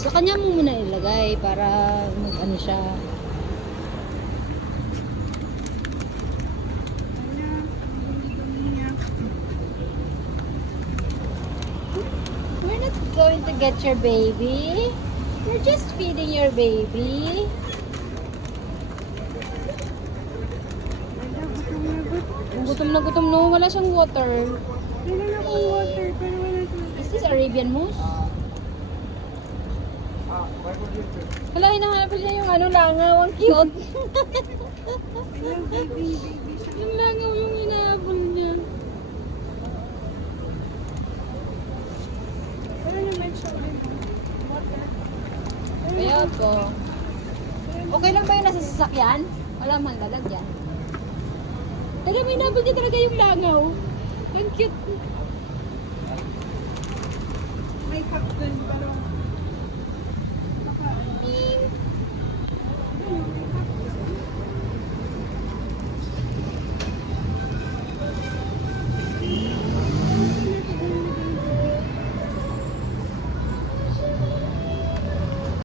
Sa kanya mo muna ilagay para mag-ano siya. We're not going to get your baby. We're just feeding your baby. Gutom na gutom no. Wala siyang water. Wala na akong water, pero wala siyang... Is this Arabian moose? Hala, hinahanap niya yung ano, langaw. Ang cute. Ayun, baby siya. Yung langaw yung hinahabol niya. Wala naman siya water. Kaya po. Okay lang ba yung nasa sasakyan? Wala man lalagyan. Pero may nabal niya talaga yung langaw. Ang cute.